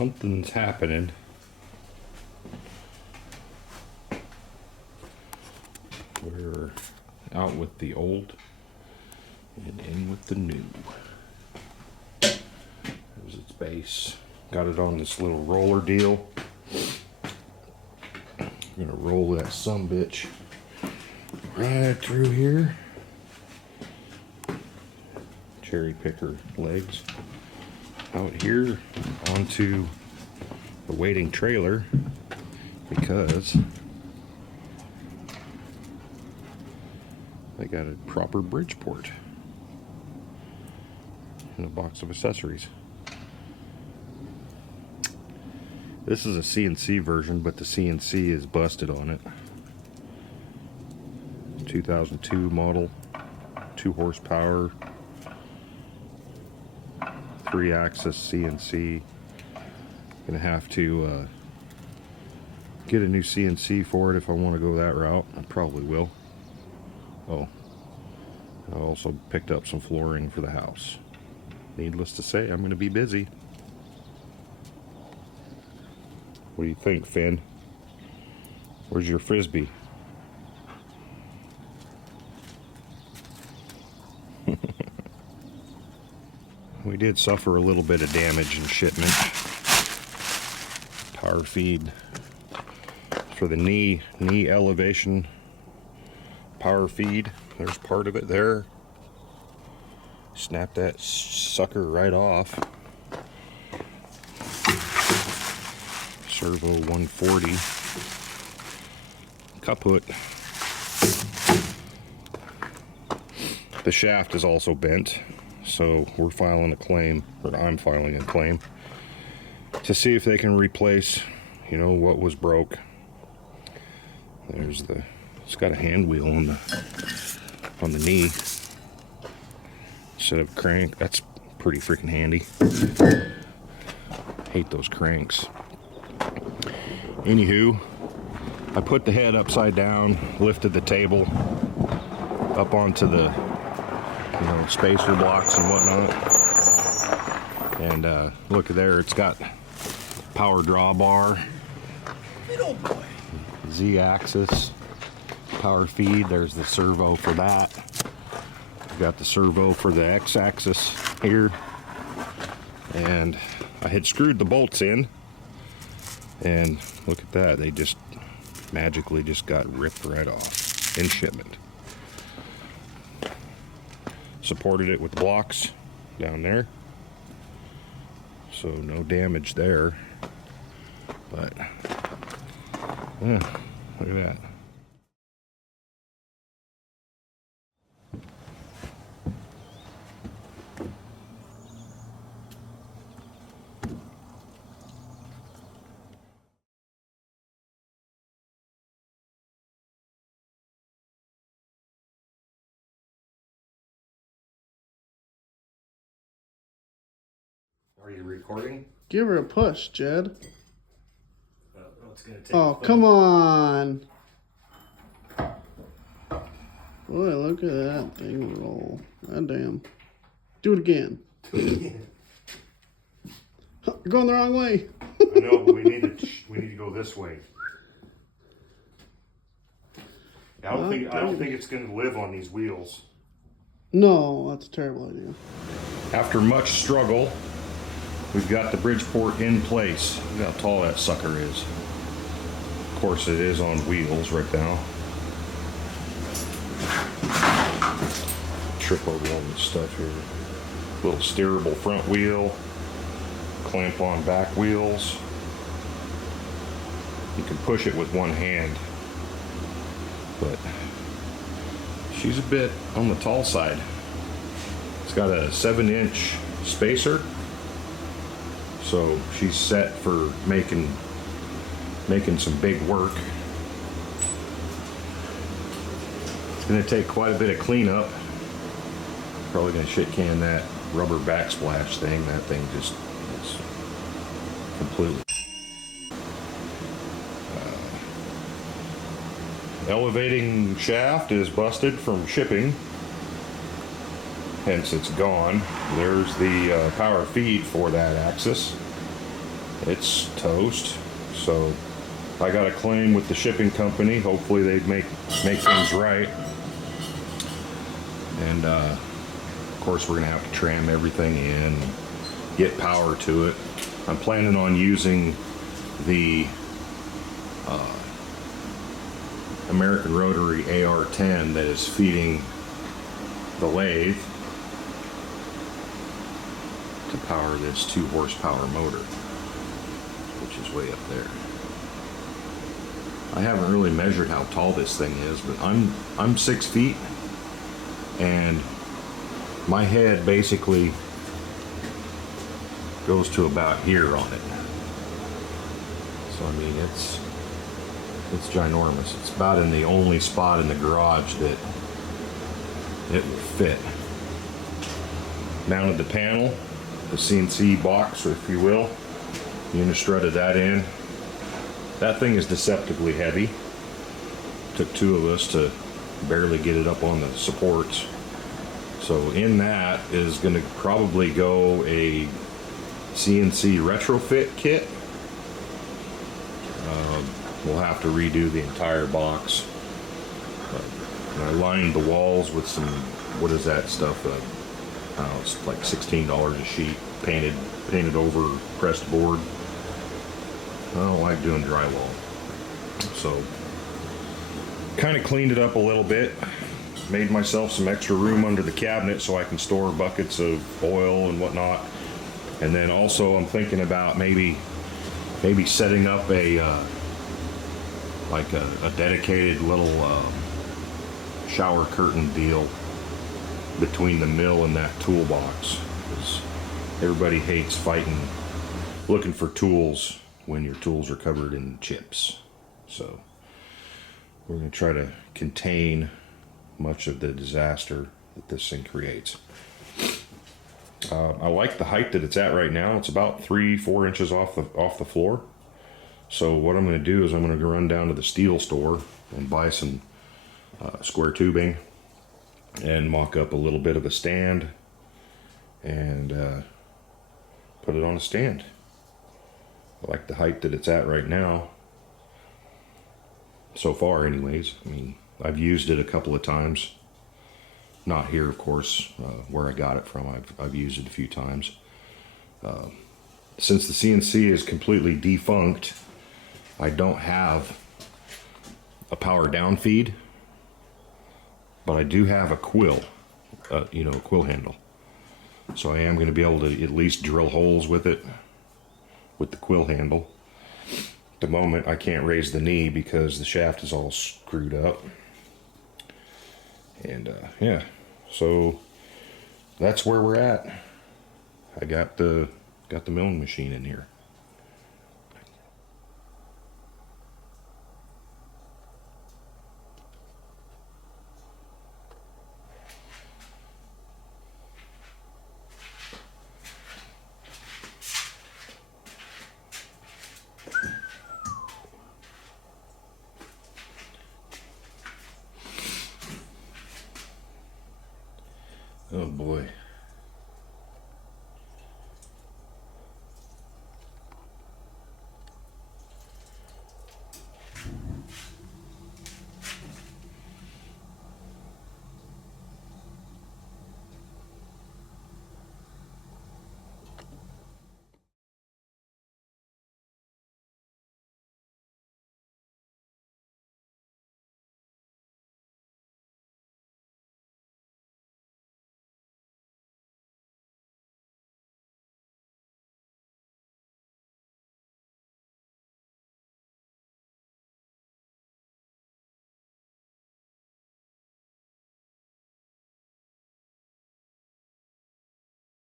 Something's happening. We're out with the old and in with the new. There's its base. Got it on this little roller deal. I'm gonna roll that sumbitch right through here. Cherry picker legs out here onto the waiting trailer because I got a proper Bridgeport and a box of accessories. This is a CNC version, but the CNC is busted on it. 2002 model, 2 horsepower, 3-axis CNC. Gonna have to get a new CNC for it if I want to go that route. I probably will. Oh, I also picked up some flooring for the house. Needless to say, I'm going to be busy. What do you think, Finn? Where's your frisbee? We did suffer a little bit of damage in shipment. Power feed for the knee elevation power feed. There's part of it there. Snap that sucker right off. Servo 140 kaput. The shaft is also bent, so we're filing a claim, or I'm filing a claim to see if they can replace, you know, what was broke. There's the, it's got a hand wheel on the knee instead of crank. That's pretty freaking handy. Hate those cranks. Anywho, I put the head upside down, lifted the table up onto the, you know, spacer blocks and whatnot. And look there, it's got power drawbar, Z-axis, power feed. There's the servo for that. We've got the servo for the X-axis here. And I had screwed the bolts in, and look at that, they just magically just got ripped right off in shipment. Supported it with blocks down there, so no damage there. But yeah, look at that. Are you recording? Give her a push, Jed. It's gonna take Oh, come on. Boy, look at that thing roll. God damn. Do it again. You're going the wrong way. I know, but we need to go this way. I don't think it's going to live on these wheels. No, that's a terrible idea. After much struggle, we've got the Bridgeport in place. Look how tall that sucker is. Of course, it is on wheels right now. Trip over all this stuff here. Little steerable front wheel, clamp on back wheels. You can push it with one hand, but she's a bit on the tall side. It's got a 7-inch spacer, so she's set for making some big work. It's gonna take quite a bit of cleanup. Probably gonna shit can that rubber backsplash thing. That thing just is completely. Elevating shaft is busted from shipping, hence it's gone. There's the power feed for that axis. it's toast. So I got a claim with the shipping company. Hopefully they make things right. And of course we're gonna have to tram everything in, get power to it. I'm planning on using the American Rotary AR-10 that is feeding the lathe to power this 2 horsepower motor, which is way up there. I haven't really measured how tall this thing is, but I'm 6 feet, and my head basically goes to about here on it. So I mean, it's ginormous. It's about in the only spot in the garage that it will fit. Mounted the panel, the CNC box, or if you will, unistrutted that in. That thing is deceptively heavy. Took 2 of us to barely get it up on the supports. So in that is going to probably go a CNC retrofit kit. We'll have to redo the entire box. And I lined the walls with some, what is that stuff? I don't know, it's like $16 a sheet, painted over pressed board. I don't like doing drywall. So, kind of cleaned it up a little bit. Made myself some extra room under the cabinet so I can store buckets of oil and whatnot. And then also I'm thinking about maybe setting up a like a dedicated little shower curtain deal between the mill and that toolbox, because everybody hates looking for tools when your tools are covered in chips. So we're going to try to contain much of the disaster that this thing creates. I like the height that it's at right now. It's about 3-4 inches off the floor. So what I'm going to do is I'm going to run down to the steel store and buy some square tubing and mock up a little bit of a stand and put it on a stand. I like the height that it's at right now. So far anyways. I mean, I've used it a couple of times. Not here, of course, where I got it from. I've used it a few times. Since the CNC is completely defunct, I don't have a power down feed, but I do have a quill, a quill handle. So I am going to be able to at least drill holes with it, with the quill handle. At the moment, I can't raise the knee because the shaft is all screwed up. And yeah, so that's where we're at. I got the milling machine in here. Oh boy.